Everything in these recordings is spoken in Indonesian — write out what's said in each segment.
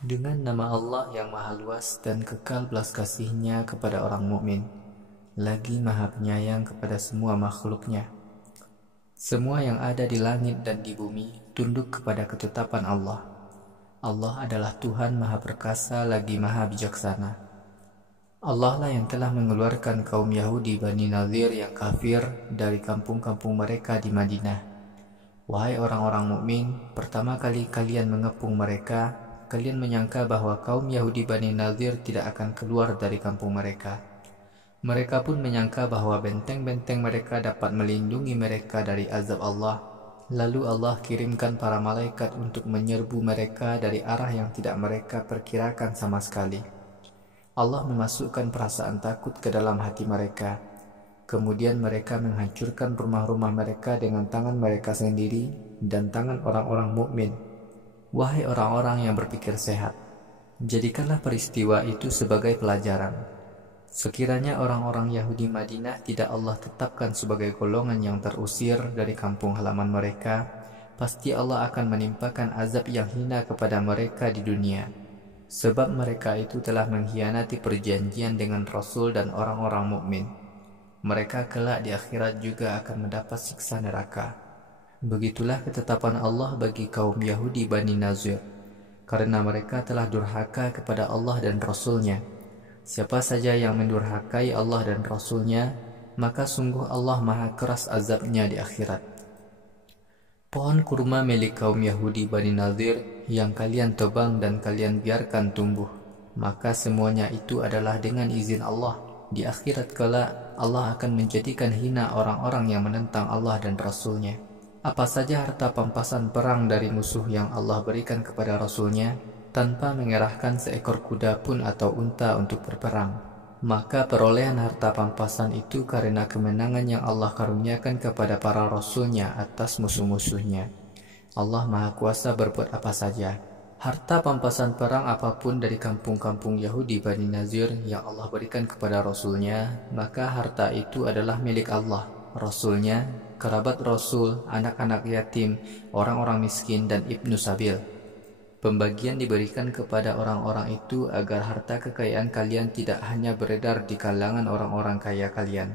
Dengan nama Allah yang Maha Luas dan kekal belas kasih-Nya kepada orang mukmin, lagi Maha Penyayang kepada semua makhluknya. Semua yang ada di langit dan di bumi tunduk kepada ketetapan Allah. Allah adalah Tuhan Maha Perkasa lagi Maha Bijaksana. Allah lah yang telah mengeluarkan kaum Yahudi Bani Nadir yang kafir dari kampung-kampung mereka di Madinah. Wahai orang-orang mukmin, pertama kali kalian mengepung mereka, kalian menyangka bahwa kaum Yahudi Bani Nadir tidak akan keluar dari kampung mereka. Mereka pun menyangka bahwa benteng-benteng mereka dapat melindungi mereka dari azab Allah. Lalu Allah kirimkan para malaikat untuk menyerbu mereka dari arah yang tidak mereka perkirakan sama sekali. Allah memasukkan perasaan takut ke dalam hati mereka. Kemudian mereka menghancurkan rumah-rumah mereka dengan tangan mereka sendiri dan tangan orang-orang mukmin. Wahai orang-orang yang berpikir sehat, jadikanlah peristiwa itu sebagai pelajaran. Sekiranya orang-orang Yahudi Madinah tidak Allah tetapkan sebagai golongan yang terusir dari kampung halaman mereka, pasti Allah akan menimpakan azab yang hina kepada mereka di dunia. Sebab mereka itu telah mengkhianati perjanjian dengan Rasul dan orang-orang mukmin. Mereka kelak di akhirat juga akan mendapat siksa neraka. Begitulah ketetapan Allah bagi kaum Yahudi Bani Nazir, karena mereka telah durhaka kepada Allah dan Rasul-Nya. Siapa saja yang mendurhakai Allah dan Rasul-Nya, maka sungguh Allah maha keras azabnya di akhirat. Pohon kurma milik kaum Yahudi Bani Nadir yang kalian tebang dan kalian biarkan tumbuh, maka semuanya itu adalah dengan izin Allah. Di akhirat kelak Allah akan menjadikan hina orang-orang yang menentang Allah dan Rasul-Nya. Apa saja harta pampasan perang dari musuh yang Allah berikan kepada Rasul-Nya, tanpa mengerahkan seekor kuda pun atau unta untuk berperang, maka perolehan harta pampasan itu karena kemenangan yang Allah karuniakan kepada para Rasul-Nya atas musuh-musuhnya. Allah Maha Kuasa berbuat apa saja. Harta pampasan perang apapun dari kampung-kampung Yahudi Bani Nazir yang Allah berikan kepada Rasul-Nya, maka harta itu adalah milik Allah, Rasul-Nya, kerabat Rasul, anak-anak yatim, orang-orang miskin, dan Ibnu Sabil. Pembagian diberikan kepada orang-orang itu agar harta kekayaan kalian tidak hanya beredar di kalangan orang-orang kaya kalian.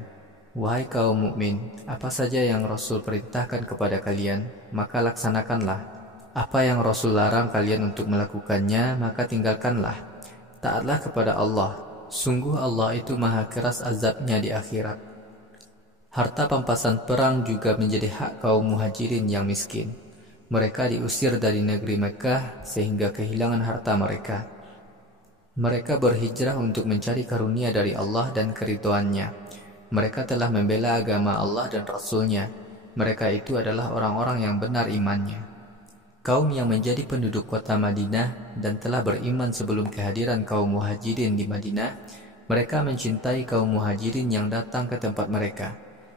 Wahai kaum mukmin, apa saja yang Rasul perintahkan kepada kalian, maka laksanakanlah. Apa yang Rasul larang kalian untuk melakukannya, maka tinggalkanlah. Taatlah kepada Allah. Sungguh Allah itu maha keras azabnya di akhirat. Harta pampasan perang juga menjadi hak kaum muhajirin yang miskin. Mereka diusir dari negeri Mekah sehingga kehilangan harta mereka. Mereka berhijrah untuk mencari karunia dari Allah dan keridhoannya. Mereka telah membela agama Allah dan Rasul-Nya. Mereka itu adalah orang-orang yang benar imannya. Kaum yang menjadi penduduk kota Madinah dan telah beriman sebelum kehadiran kaum muhajirin di Madinah, mereka mencintai kaum muhajirin yang datang ke tempat mereka.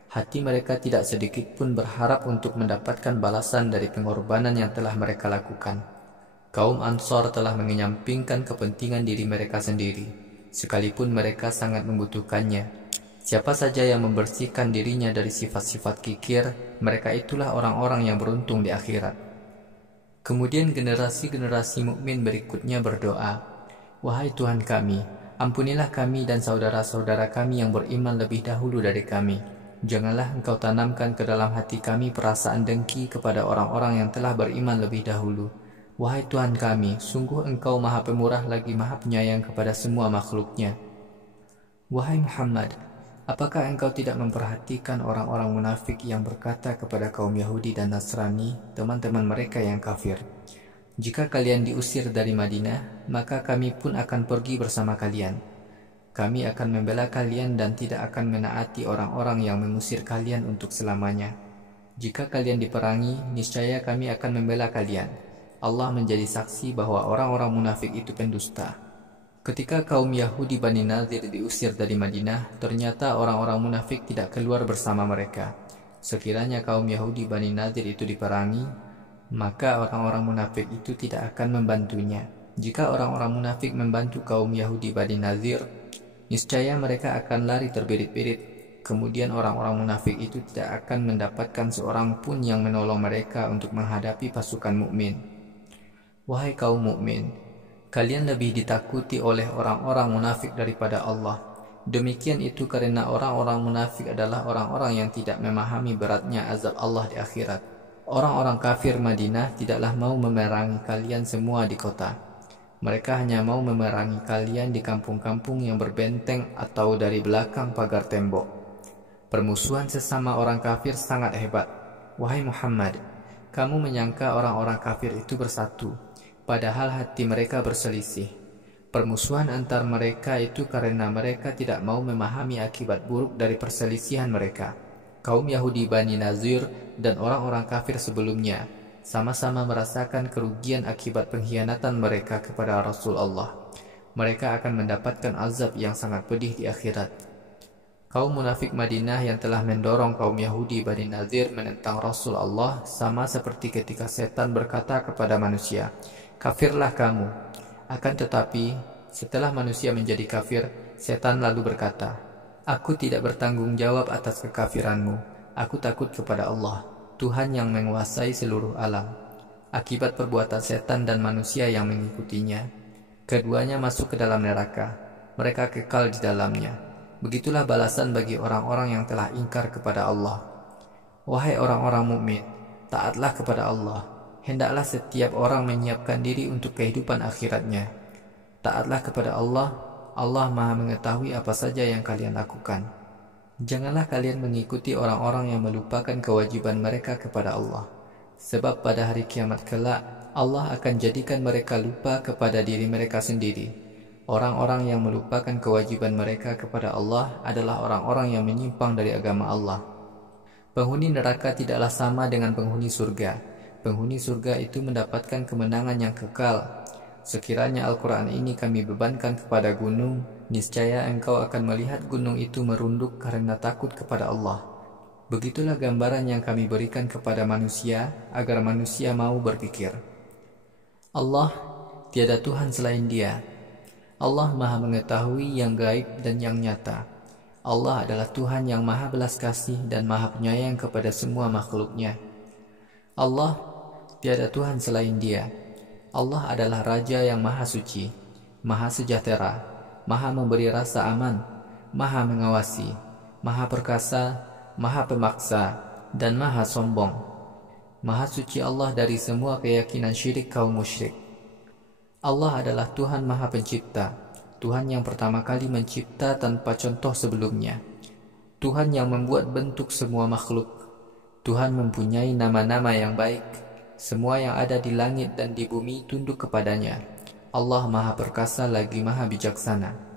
Hati mereka tidak sedikit pun berharap untuk mendapatkan balasan dari pengorbanan yang telah mereka lakukan. Kaum Ansor telah mengenyampingkan kepentingan diri mereka sendiri, sekalipun mereka sangat membutuhkannya. Siapa saja yang membersihkan dirinya dari sifat-sifat kikir, mereka itulah orang-orang yang beruntung di akhirat. Kemudian generasi-generasi mukmin berikutnya berdoa, "Wahai Tuhan kami, ampunilah kami dan saudara-saudara kami yang beriman lebih dahulu dari kami. Janganlah Engkau tanamkan ke dalam hati kami perasaan dengki kepada orang-orang yang telah beriman lebih dahulu. Wahai Tuhan kami, sungguh Engkau maha pemurah lagi maha penyayang kepada semua makhluknya." Wahai Muhammad, apakah engkau tidak memperhatikan orang-orang munafik yang berkata kepada kaum Yahudi dan Nasrani, teman-teman mereka yang kafir, "Jika kalian diusir dari Madinah, maka kami pun akan pergi bersama kalian. Kami akan membela kalian dan tidak akan menaati orang-orang yang mengusir kalian untuk selamanya. Jika kalian diperangi, niscaya kami akan membela kalian. Allah menjadi saksi bahwa orang-orang munafik itu pendusta." Ketika kaum Yahudi Bani Nadir diusir dari Madinah, ternyata orang-orang munafik tidak keluar bersama mereka. Sekiranya kaum Yahudi Bani Nadir itu diperangi, maka orang-orang munafik itu tidak akan membantunya. Jika orang-orang munafik membantu kaum Yahudi Bani Nadir, niscaya mereka akan lari terbirit-birit. Kemudian orang-orang munafik itu tidak akan mendapatkan seorang pun yang menolong mereka untuk menghadapi pasukan mukmin. Wahai kaum mukmin, Kalian lebih ditakuti oleh orang-orang munafik daripada Allah. Demikian itu karena orang-orang munafik adalah orang-orang yang tidak memahami beratnya azab Allah di akhirat. Orang-orang kafir Madinah tidaklah mau memerangi kalian semua di kota. Mereka hanya mau memerangi kalian di kampung-kampung yang berbenteng atau dari belakang pagar tembok. Permusuhan sesama orang kafir sangat hebat. Wahai Muhammad, kamu menyangka orang-orang kafir itu bersatu, padahal hati mereka berselisih. Permusuhan antar mereka itu karena mereka tidak mau memahami akibat buruk dari perselisihan mereka. Kaum Yahudi Bani Nazir dan orang-orang kafir sebelumnya sama-sama merasakan kerugian akibat pengkhianatan mereka kepada Rasulullah. Mereka akan mendapatkan azab yang sangat pedih di akhirat. Kaum munafik Madinah yang telah mendorong kaum Yahudi Bani Nazir menentang Rasulullah sama seperti ketika setan berkata kepada manusia, "Kafirlah kamu." Akan tetapi, setelah manusia menjadi kafir, setan lalu berkata, "Aku tidak bertanggung jawab atas kekafiranmu. Aku takut kepada Allah, Tuhan yang menguasai seluruh alam." Akibat perbuatan setan dan manusia yang mengikutinya, keduanya masuk ke dalam neraka. Mereka kekal di dalamnya. Begitulah balasan bagi orang-orang yang telah ingkar kepada Allah. Wahai orang-orang mukmin, taatlah kepada Allah. Hendaklah setiap orang menyiapkan diri untuk kehidupan akhiratnya. Taatlah kepada Allah. Allah Maha mengetahui apa saja yang kalian lakukan. Janganlah kalian mengikuti orang-orang yang melupakan kewajiban mereka kepada Allah. Sebab pada hari kiamat kelak, Allah akan jadikan mereka lupa kepada diri mereka sendiri. Orang-orang yang melupakan kewajiban mereka kepada Allah adalah orang-orang yang menyimpang dari agama Allah. Penghuni neraka tidaklah sama dengan penghuni surga. Penghuni surga itu mendapatkan kemenangan yang kekal. Sekiranya Al-Quran ini kami bebankan kepada gunung, niscaya engkau akan melihat gunung itu merunduk karena takut kepada Allah. Begitulah gambaran yang kami berikan kepada manusia, agar manusia mau berpikir. Allah, tiada Tuhan selain Dia. Allah Maha mengetahui yang gaib dan yang nyata. Allah adalah Tuhan yang Maha belas kasih dan Maha penyayang kepada semua makhluknya. Allah, tiada Tuhan selain Dia. Allah adalah Raja yang Maha Suci, Maha Sejahtera, Maha memberi rasa aman, Maha mengawasi, Maha perkasa, Maha pemaksa, dan Maha sombong. Maha suci Allah dari semua keyakinan syirik kaum musyrik. Allah adalah Tuhan Maha Pencipta, Tuhan yang pertama kali mencipta tanpa contoh sebelumnya. Tuhan yang membuat bentuk semua makhluk. Tuhan mempunyai nama-nama yang baik. Semua yang ada di langit dan di bumi tunduk kepadanya. Allah Maha Perkasa lagi Maha Bijaksana.